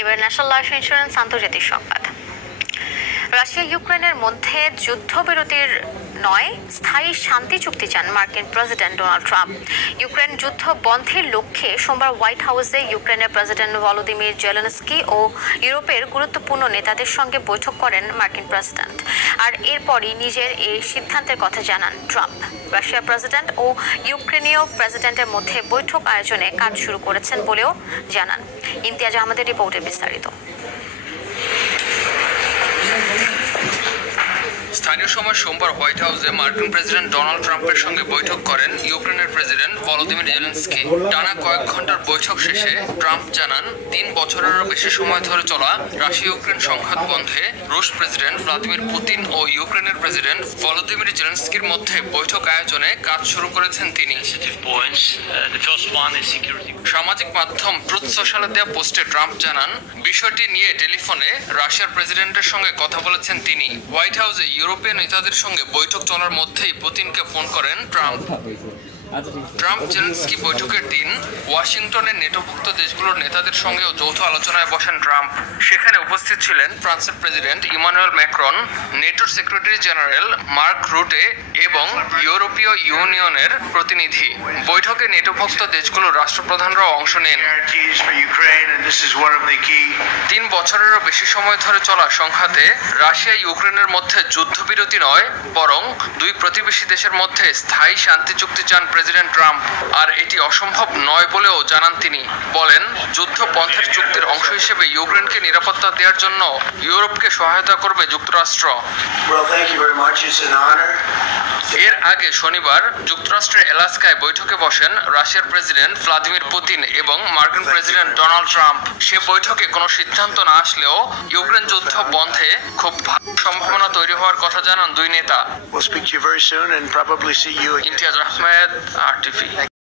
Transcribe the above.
এবার national life insurance আন্তর্জাতিক সংবাদ। রাশিয়া ইউক্রেনের মধ্যে যুদ্ধবিরতির নয়, স্থায়ী শান্তি চুক্তি চান মার্কিন প্রেসিডেন্ট ডোনাল্ড ট্রাম্প। ইউক্রেন যুদ্ধ বন্ধের লক্ষ্যে সোমবার হোয়াইট হাউসে ইউক্রেনের প্রেসিডেন্ট ভলোদিমির জেলেনস্কি ও ইউরোপের গুরুত্বপূর্ণ নেতাদের সঙ্গে বৈঠক করেন মার্কিন প্রেসিডেন্ট। আর এরপরই নিজের এই সিদ্ধান্তের কথা জানান ট্রাম্প। রাশিয়ার প্রেসিডেন্ট ও ইউক্রেনীয় প্রেসিডেন্টের মধ্যে বৈঠক আয়োজনে কাজ শুরু করেছেন বলেও জানান। ইমতিয়াজ আহমেদের রিপোর্টে বিস্তারিত। স্থানীয় সময় সোমবার হোয়াইট হাউসে মার্কিন প্রেসিডেন্ট ডোনাল্ড ট্রাম্পের সঙ্গে বৈঠক করেন ইউক্রেনের প্রেসিডেন্ট ভলোদিমির জেলেনস্কি। টানা কয়েক ঘন্টার বৈঠক শেষে ট্রাম্প জানান 3 বছরেরও বেশি সময় ধরে চলা রাশিয়া ইউক্রেন সংঘাত বন্ধে রুশ প্রেসিডেন্ট ভ্লাদিমির পুতিন ও ইউক্রেনের প্রেসিডেন্ট ভলোদিমির জেলেনস্কির মধ্যে বৈঠক আয়োজনে কাজ শুরু করেছেন তিনি। সামাজিক মাধ্যম ট্রুথ সোশ্যালে দেওয়া পোস্টে ট্রাম্প জানান, বিষয়টি নিয়ে টেলিফোনে রাশিয়ার প্রেসিডেন্টের সঙ্গে কথা বলেছেন তিনি। হোয়াইট হাউসে ইউরোপীয় নেতাদের সঙ্গে বৈঠক চলার মধ্যেই পুতিনকে ফোন করেন ট্রাম্প। জেলেনস্কি বৈঠকের দিন ওয়াশিংটনের নেটোভুক্ত দেশগুলোর নেতাদের সঙ্গেও যৌথ আলোচনায় বসেন ট্রাম্প। সেখানে উপস্থিত ছিলেন ফ্রান্সের প্রেসিডেন্ট ইমানুয়েল ম্যাক্রন, নেটোর সেক্রেটারি জেনারেল মার্ক রুটে এবং ইউরোপীয় ইউনিয়নের প্রতিনিধি। বৈঠকে নেটোভুক্ত দেশগুলোর রাষ্ট্রপ্রধানরাও অংশ নেন। 3 বছরেরও বেশি সময় ধরে চলা সংঘাতে রাশিয়া ইউক্রেনের মধ্যে যুদ্ধবিরতি নয়, বরং দুই প্রতিবেশী দেশের মধ্যে স্থায়ী শান্তি চুক্তি চান প্রেসিডেন্ট ট্রাম্প। আর এটি অসম্ভব নয় বলেও জানান তিনি। বলেন, যুদ্ধ বন্ধের চুক্তির অংশ হিসেবে ইউক্রেনকে নিরাপত্তা দেওয়ার জন্য ইউরোপকে সহায়তা করবে যুক্তরাষ্ট্র। এর আগে শনিবার যুক্তরাষ্ট্রের এলাস্কায় বৈঠকে বসেন রাশিয়ার প্রেসিডেন্ট ভ্লাদিমির পুতিন এবং মার্কিন প্রেসিডেন্ট ডোনাল্ড ট্রাম্প। সে বৈঠকে কোনো সিদ্ধান্ত না আসলেও ইউক্রেন যুদ্ধ বন্ধে খুব ভালো সম্ভাবনা তৈরি হওয়ার কথা জানান দুই নেতা। ইমতিয়াজ আহমেদ, RTV।